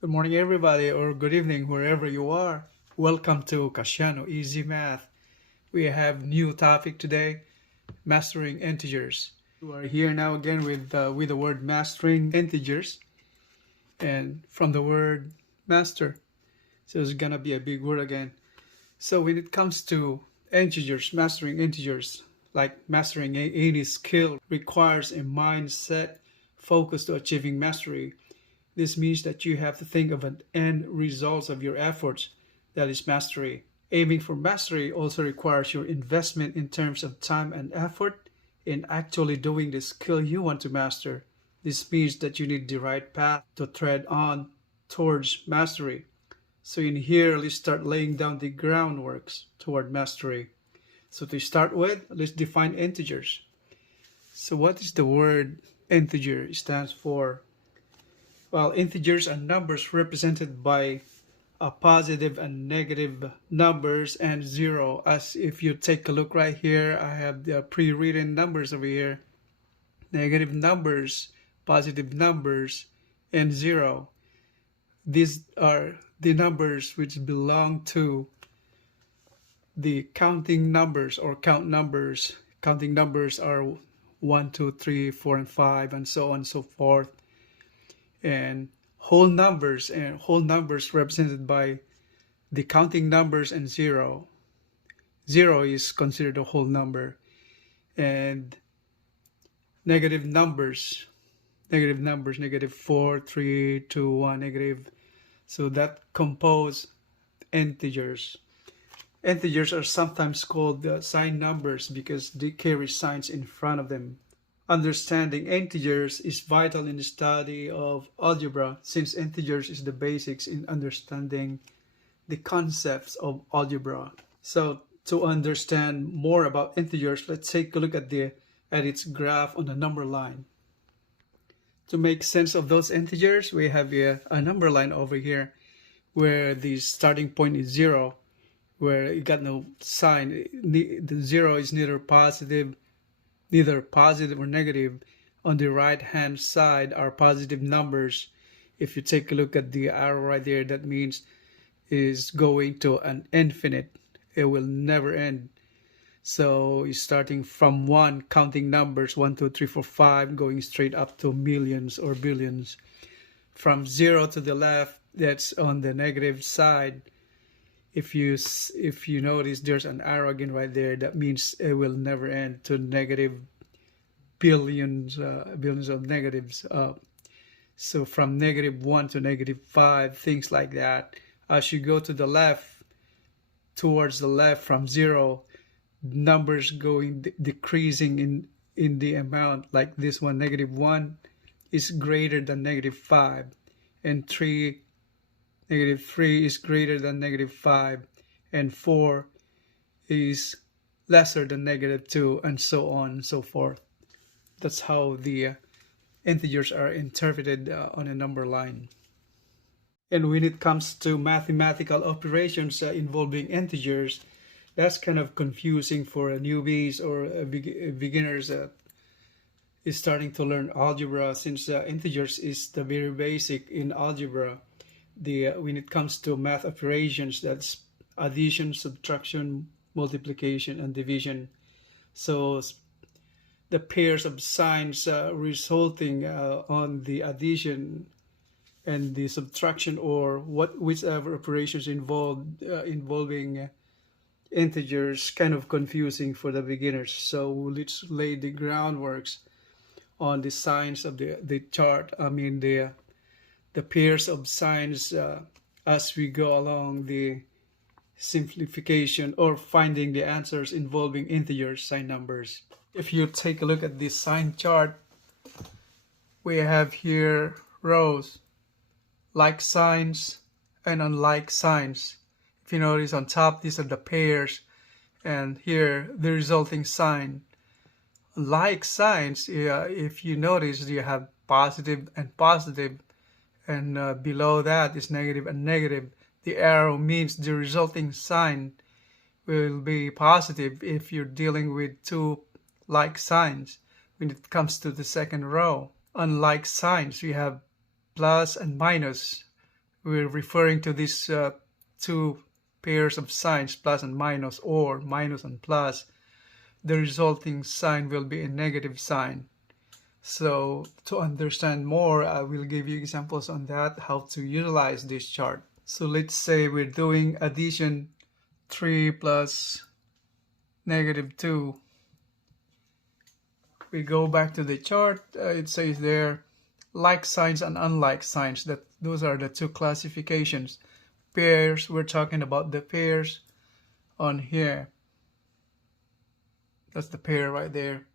Good morning, everybody, or good evening, wherever you are. Welcome to Kasyanno EZMath. We have new topic today: mastering integers. We are here now again with the word mastering integers, and from the word master. So it's gonna be a big word again. So when it comes to integers, mastering integers, like mastering any skill, requires a mindset focused to achieving mastery. This means that you have to think of an end result of your efforts, that is mastery. Aiming for mastery also requires your investment in terms of time and effort in actually doing the skill you want to master. This means that you need the right path to tread on towards mastery. So in here, let's start laying down the groundworks toward mastery. So to start with, let's define integers. So what is the word integer? It stands for, well, integers are numbers represented by positive and negative numbers and zero. As if you take a look right here, I have the pre-written numbers over here. Negative numbers, positive numbers, and zero. These are the numbers which belong to the counting numbers or count numbers. Counting numbers are 1, 2, 3, 4, and 5, and so on and so forth. And whole numbers represented by the counting numbers and zero. Zero is considered a whole number. And negative numbers, negative 4, 3, 2, 1, negative. So that compose integers. Integers are sometimes called sign numbers because they carry signs in front of them. Understanding integers is vital in the study of algebra, since integers is the basics in understanding the concepts of algebra. So to understand more about integers, let's take a look at its graph on the number line. To make sense of those integers, we have a number line over here where the starting point is 0, where it got no sign. The 0 is neither positive or negative. On the right hand side are positive numbers. If you take a look at the arrow right there, that means is going to an infinite. It will never end. So you're starting from 1, counting numbers 1, 2, 3, 4, 5, going straight up to millions or billions. From 0 to the left, that's on the negative side. If you notice, there's an arrow again right there. That means it will never end, to negative billions of negatives. So from negative 1 to negative 5, things like that. As you go to the left, towards the left from 0, numbers going decreasing in the amount. Like this one, negative 1 is greater than negative 5, and negative 3 is greater than negative 5, and 4 is lesser than negative 2, and so on and so forth. That's how the integers are interpreted on a number line. And when it comes to mathematical operations involving integers, that's kind of confusing for newbies or beginners is starting to learn algebra, since integers is the very basic in algebra. When it comes to math operations, that's addition, subtraction, multiplication, and division. So the pairs of signs resulting on the addition and the subtraction, or whichever operations involving integers, kind of confusing for the beginners. So let's lay the groundworks on the signs of the chart. I mean the pairs of signs as we go along the simplification or finding the answers involving integers, sign numbers. If you take a look at this sign chart, we have here rows, like signs and unlike signs. If you notice on top, these are the pairs, and here the resulting sign. Like signs, if you notice, you have positive and positive, and below that is negative and negative. The arrow means the resulting sign will be positive if you're dealing with two like signs. When it comes to the second row, unlike signs, we have plus and minus. we're referring to these two pairs of signs, plus and minus, or minus and plus, the resulting sign will be a negative sign. So to understand more, I will give you examples on that, how to utilize this chart. So let's say we're doing addition 3 plus negative 2. We go back to the chart, it says there like signs and unlike signs. Those are the two classifications. Pairs, we're talking about the pairs on here. That's the pair right there.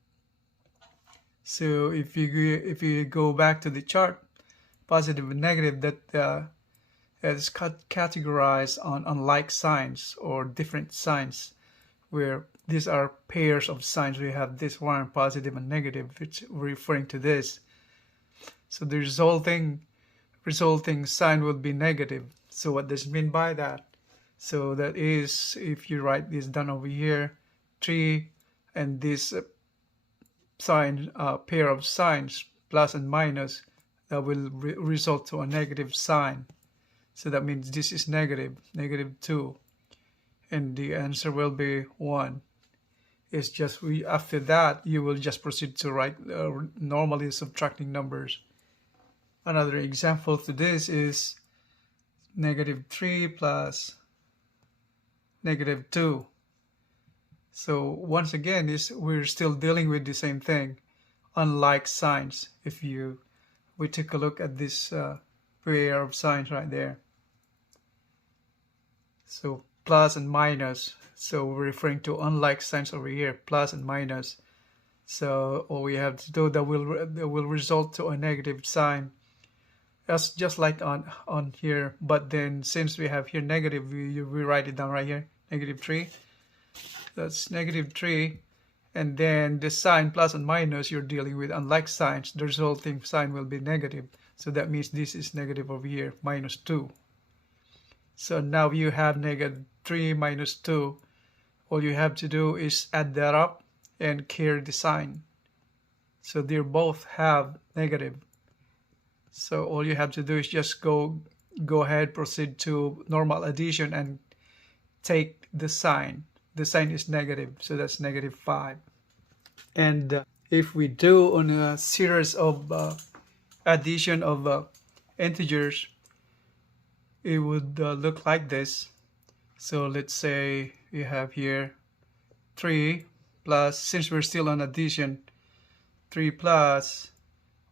So if you go back to the chart, positive and negative, that is categorized on unlike signs or different signs, where these are pairs of signs. We have this one, positive and negative, which we're referring to this. So the resulting sign will be negative. So what does it mean by that? So that is, if you write this down over here, 3 and this sign, pair of signs, plus and minus, that will result to a negative sign. So that means this is negative 2, and the answer will be 1. It's just after that you will just proceed to write normally subtracting numbers. Another example to this is negative 3 plus negative 2. So once again, we're still dealing with the same thing, unlike signs. If we take a look at this pair of signs right there. So plus and minus. So we're referring to unlike signs over here, plus and minus. So all we have to do, that will result to a negative sign. That's just like on here, but then since we have here negative, we write it down right here, negative 3. That's negative 3, and then the sign plus and minus, you're dealing with unlike signs. The resulting sign will be negative. So that means this is negative over here, minus 2. So now you have negative 3 minus 2. All you have to do is add that up and carry the sign. So they both have negative. So all you have to do is just go ahead, proceed to normal addition and take the sign. The sign is negative, so that's negative 5. And if we do on a series of addition of integers, it would look like this. So let's say we have here 3 plus, since we're still on addition, 3 plus,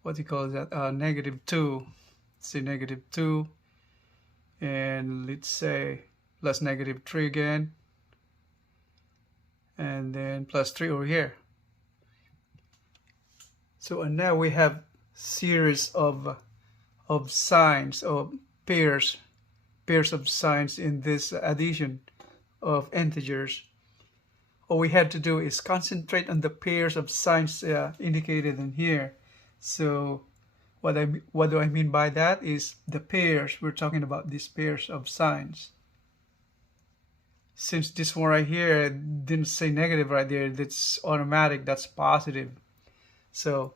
what do you call that, negative 2. Let's say negative 2, and let's say plus negative 3 again, and then plus 3 over here. So and now we have series of signs, of pairs of signs in this addition of integers. All we had to do is concentrate on the pairs of signs indicated in here. So what do I mean by that is the pairs. We're talking about these pairs of signs. Since this one right here didn't say negative right there, that's automatic, that's positive. So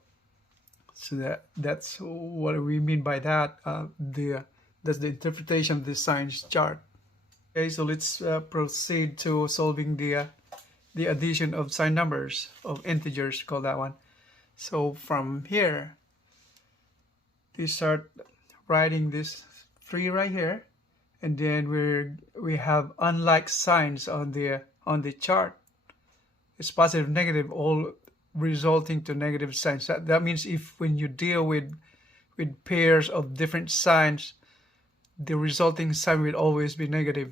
that's what we mean by that. That's the interpretation of the signs chart. Okay, so let's proceed to solving the addition of sign numbers of integers, call that one. So from here, we start writing this 3 right here, and then we have unlike signs on the chart. It's positive, negative, all resulting to negative signs. That means when you deal with pairs of different signs, the resulting sign will always be negative.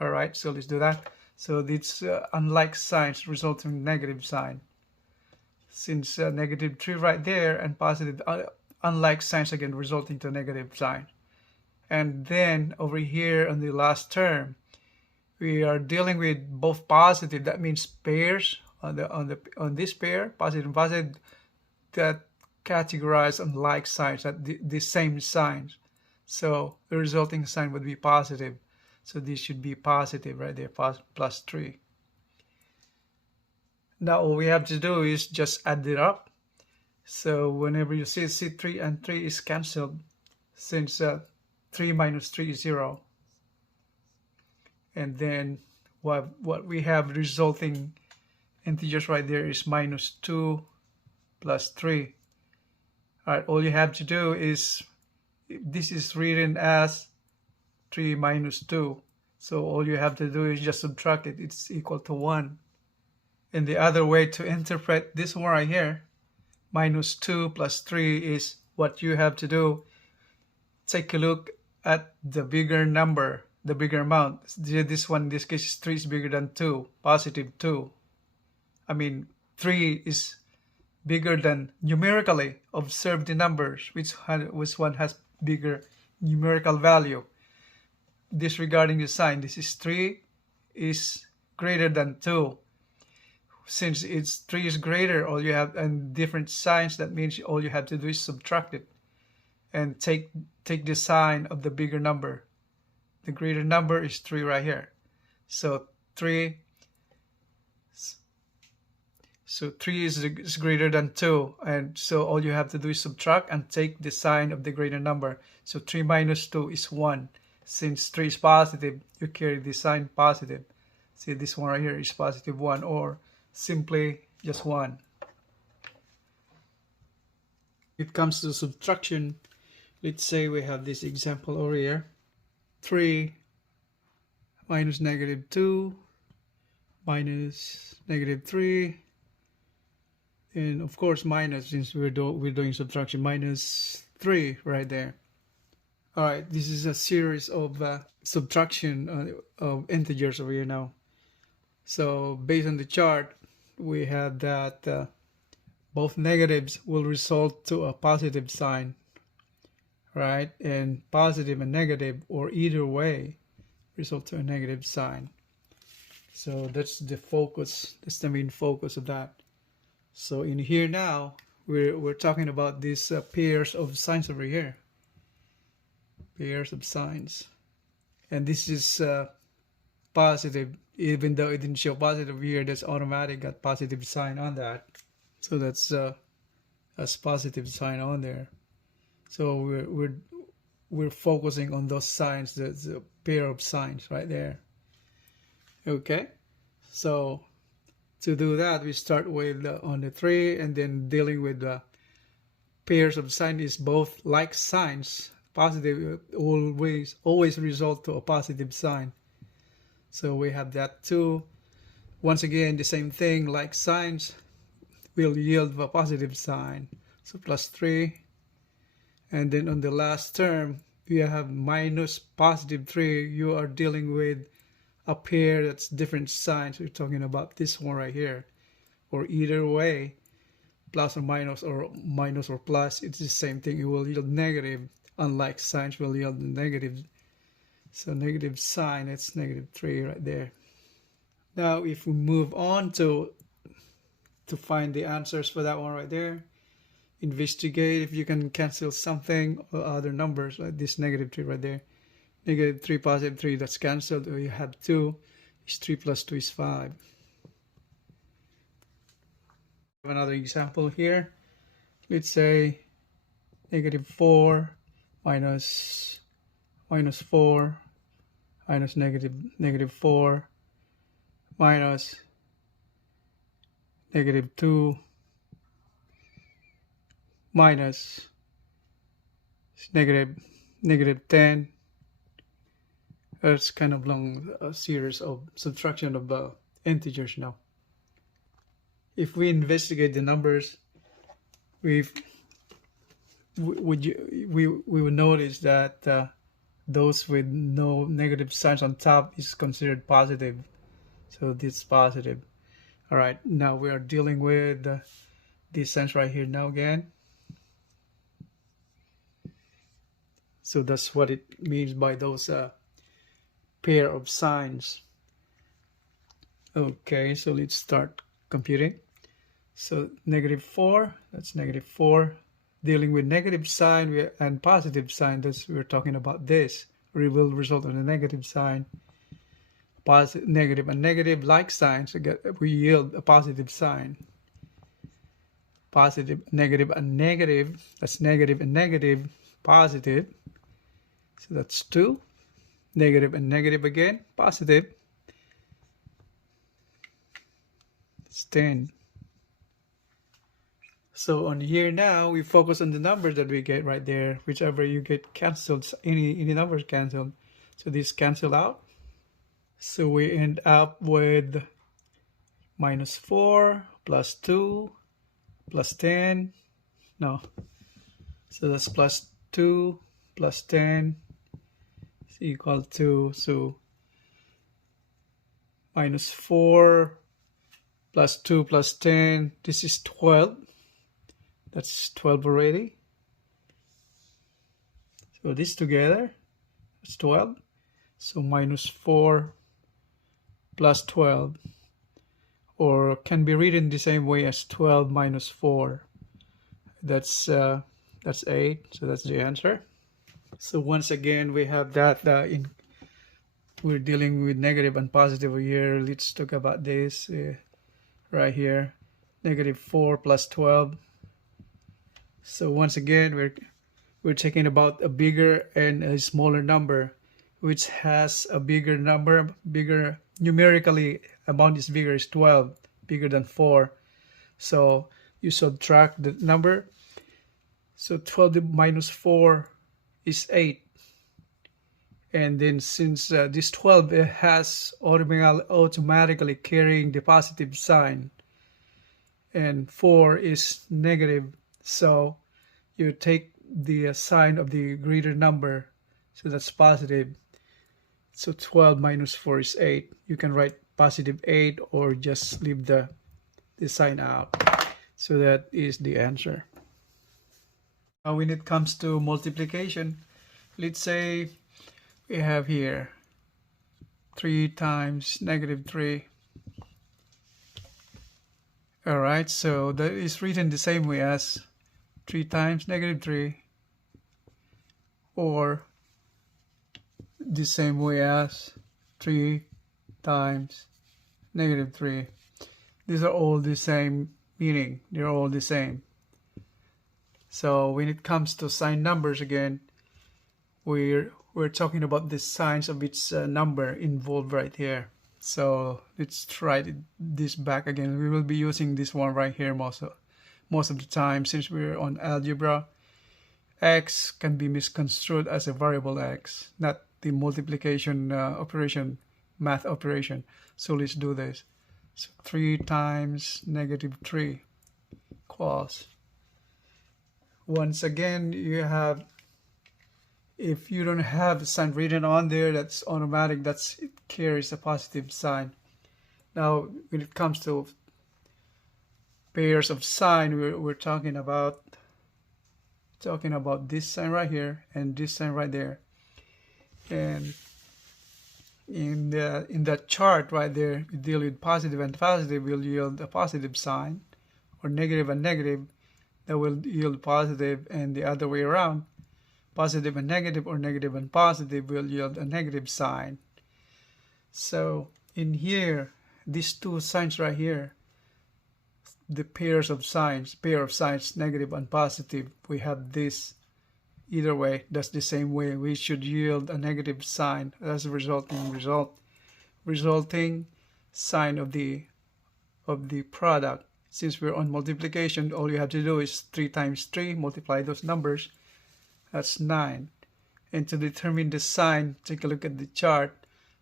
All right, so let's do that. So it's unlike signs resulting in negative sign. Since negative 3 right there and positive, unlike signs again resulting to negative sign. And then over here on the last term, we are dealing with both positive. That means pairs on this pair, positive and positive, that categorize unlike signs, that the same signs. So the resulting sign would be positive. So this should be positive right there, plus 3. Now all we have to do is just add it up. So whenever you see 3 and 3 is cancelled, since 3 minus 3 is 0. And then what we have resulting integers right there is minus 2 plus 3. All right, all you have to do is, this is written as 3 minus 2. So all you have to do is just subtract it. It's equal to 1. And the other way to interpret this one right here, minus 2 plus 3, is what you have to do. Take a look at the bigger number, the bigger amount. This one, in this case, is 3 is bigger than 2, positive 2. I mean, 3 is bigger than, numerically, observe the numbers. Which one has bigger numerical value? Disregarding the sign, this is 3 is greater than 2. Since it's 3 is greater, all you have, and different signs, that means all you have to do is subtract it and take the sign of the bigger number. The greater number is 3 right here. So 3 is greater than 2, and so all you have to do is subtract and take the sign of the greater number. So 3 minus 2 is 1. Since 3 is positive, you carry the sign positive. See, this one right here is positive 1, or simply just 1. It comes to subtraction. Let's say we have this example over here. 3 minus negative 2 minus negative 3, and of course minus, since we're doing subtraction, minus 3 right there. All right, this is a series of subtraction of integers over here now. So based on the chart, we have that both negatives will result to a positive sign, right? And positive and negative, or either way, result to a negative sign. So that's the focus. That's the main focus of that. So in here now, we're talking about these pairs of signs over here. Pairs of signs, and this is positive, even though it didn't show positive here. That's automatic, got positive sign on that. So that's as positive sign on there. So we're focusing on those signs, the pair of signs right there. Okay, so to do that, we start with on the 3, and then dealing with the pairs of signs is both like signs. Positive always result to a positive sign. So we have that 2. Once again, the same thing, like signs will yield a positive sign. So plus 3. And then on the last term, we have minus positive 3. You are dealing with a pair that's different signs. We're talking about this one right here. Or either way, plus or minus or plus, it's the same thing. It will yield negative. Unlike signs will yield negative. So negative sign, it's negative 3 right there. Now if we move on to find the answers for that one right there, investigate if you can cancel something or other numbers, like this negative 3 right there. Negative 3, positive 3, that's cancelled. Or you have 2, is 3 plus 2 is 5. Another example here. Let's say negative 4 minus 4 minus negative 4 minus negative 2 minus negative 10. That's kind of long series of subtraction of integers now. If we investigate the numbers, we would notice that those with no negative signs on top is considered positive. So this is positive. All right, now we are dealing with these signs right here now again. So that's what it means by those pair of signs. Okay, so let's start computing. So negative 4, that's negative 4. Dealing with negative sign and positive sign, that's we're talking about this. We will result in a negative sign. Positive, negative, and negative like signs, we yield a positive sign. Positive, negative, and negative, that's negative and negative, positive. So that's 2. Negative and negative again, positive. It's 10. So on here now, we focus on the numbers that we get right there. Whichever you get canceled, any numbers canceled. So this cancel out. So we end up with minus 4 plus 2 plus 10. No. So that's plus 2 plus 10 is equal to, so minus 4 plus 2 plus 10. This is 12. That's 12 already. So this together, it's 12. So minus 4 plus 12. Or can be written the same way as 12 minus 4. That's 8. So that's the answer. So once again, we have that we're dealing with negative and positive here. Let's talk about this right here. Negative 4 plus 12. So once again, we're talking about a bigger and a smaller number, which has a bigger number, bigger numerically. Amount is bigger, is 12, bigger than 4. So you subtract the number. So 12 minus 4 is 8. And then since this 12 has automatically carrying the positive sign, and 4 is negative, so you take the sign of the greater number, so that's positive. So 12 minus 4 is 8. You can write positive 8 or just leave the sign out. So that is the answer. Now when it comes to multiplication, let's say we have here 3 times negative 3. Alright, so that is written the same way as 3 times negative 3, or the same way as 3 times negative 3. These are all the same meaning. They're all the same. So when it comes to sign numbers again, we're talking about the signs of its number involved right here. So let's try this back again. We will be using this one right here most of the time, since we're on algebra. X can be misconstrued as a variable x, not the multiplication operation, math operation. So let's do this. So 3 times negative 3 equals, once again, you have, if you don't have the sign written on there, that's automatic. It carries a positive sign. Now, when it comes to pairs of sign, we're talking about this sign right here and this sign right there. And in that chart right there, we deal with positive and positive will yield a positive sign, or negative and negative that will yield positive, and the other way around. Positive and negative, or negative and positive will yield a negative sign. So in here, these two signs right here, the pair of signs, negative and positive, we have this. Either way, that's the same way. We should yield a negative sign as a resulting sign of the product. Since we're on multiplication, all you have to do is 3 times 3, multiply those numbers. That's 9. And to determine the sign, take a look at the chart.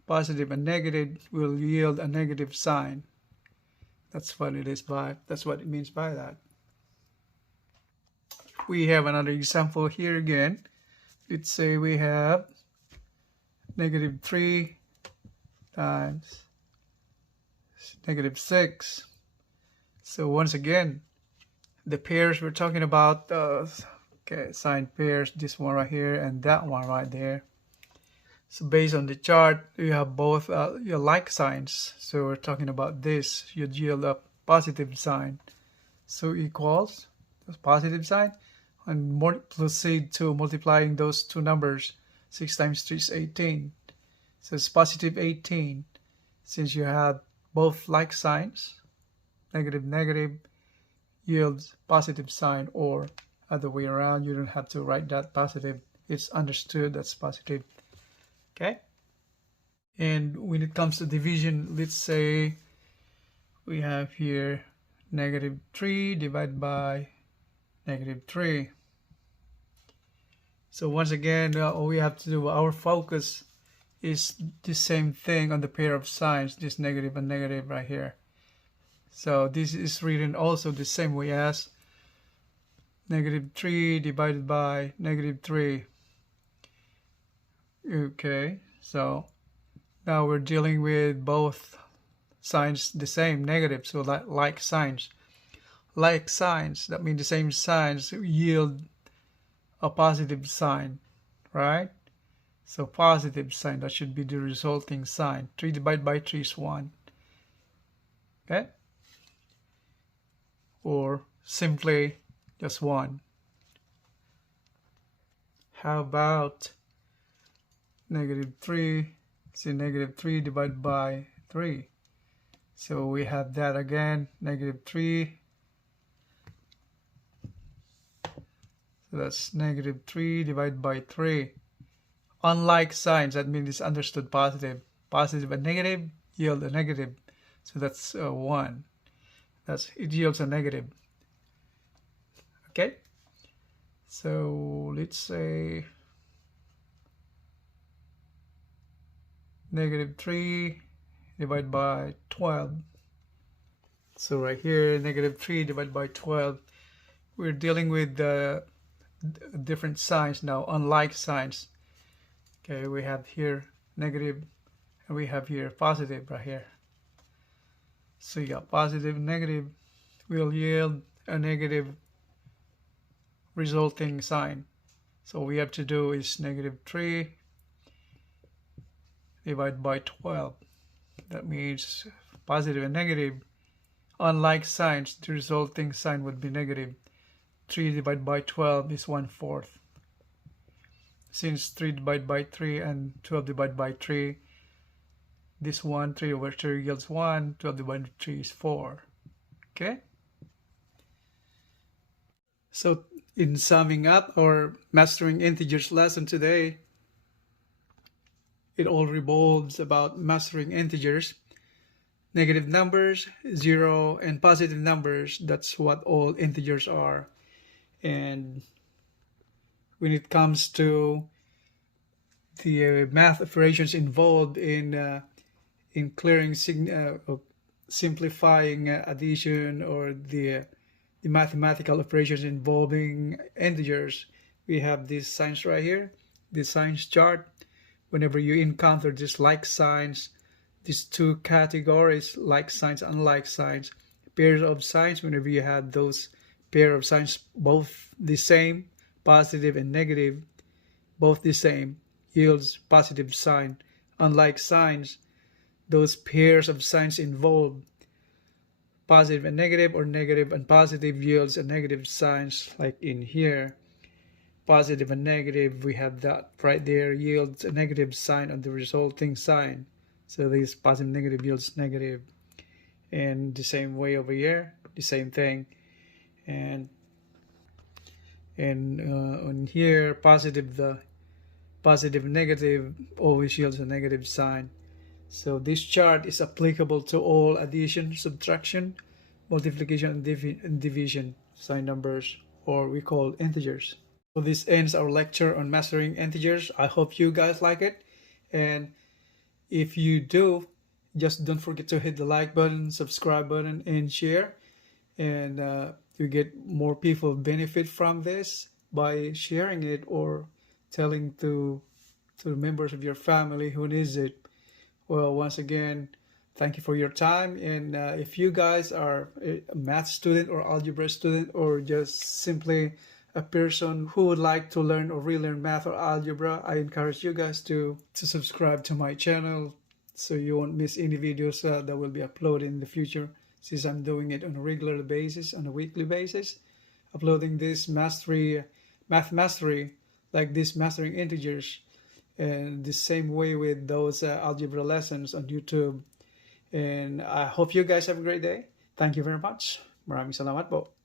Positive and negative will yield a negative sign. That's what it means by that. We have another example here again. Let's say we have negative 3 times negative 6. So once again, the pairs we're talking about, sign pairs, this one right here and that one right there. So based on the chart, you have both your like signs. So we're talking about this, you'd yield a positive sign. So equals the positive sign, and proceed to multiplying those two numbers. 6 times 3 is 18. So it's positive 18. Since you have both like signs, negative yields positive sign, or other way around, you don't have to write that positive. it's understood that's positive. Okay. And when it comes to division, let's say we have here -3 divided by -3. So once again, all we have to do, our focus is the same thing on the pair of signs, this negative and negative right here. So this is written also the same way as -3 divided by -3. Okay, so now we're dealing with both signs the same, negative, so like signs. Like signs, that means the same signs yield a positive sign, right? So positive sign, that should be the resulting sign. 3 divided by 3 is 1. Okay? Or simply just 1. How about -3? See, -3 divided by 3. So we have that again, -3. So that's -3 divided by 3. Unlike signs, that means it's understood positive. Positive and negative yield a negative. So that's 1. It yields a negative. Okay? So let's say -3 divided by 12. So right here, -3 divided by 12. We're dealing with different signs now, unlike signs. Okay, we have here negative and we have here positive right here. So you got positive and negative will yield a negative resulting sign. So all we have to do is -3 divided by 12. That means positive and negative. Unlike signs, the resulting sign would be negative. 3 divided by 12 is 1/4. Since 3 divided by 3 and 12 divided by 3, this 1, 3 over 3 yields 1, 12 divided by 3 is 4. Okay? So in summing up our Mastering Integers lesson today, it all revolves about mastering integers. Negative numbers, 0, and positive numbers, that's what all integers are. And when it comes to the math operations involved in clearing, simplifying addition, or the mathematical operations involving integers, we have these signs right here, this signs chart. Whenever you encounter these like signs, these two categories, like signs, unlike signs, pairs of signs, whenever you have those pair of signs both the same, positive and negative, both the same, yields positive sign. Unlike signs, those pairs of signs involved positive and negative, or negative and positive, yields a negative signs, like in here. Positive and negative, we have that right there, yields a negative sign on the resulting sign. So this positive and negative yields negative. And the same way over here, the same thing. And on here, positive and negative always yields a negative sign. So this chart is applicable to all addition, subtraction, multiplication, and division sign numbers, or we call integers. So this ends our lecture on mastering integers. I hope you guys like it, and if you do, just don't forget to hit the like button, subscribe button, and share. And you get more people benefit from this by sharing it or telling to members of your family who needs it. Well, once again, thank you for your time. And if you guys are a math student or algebra student, or just simply a person who would like to learn or relearn math or algebra, I encourage you guys to subscribe to my channel so you won't miss any videos that will be uploaded in the future, since I'm doing it on a regular basis, on a weekly basis, uploading this math mastery, like this mastering integers, and the same way with those algebra lessons on YouTube. And I hope you guys have a great day. Thank you very much. Maraming salamat po.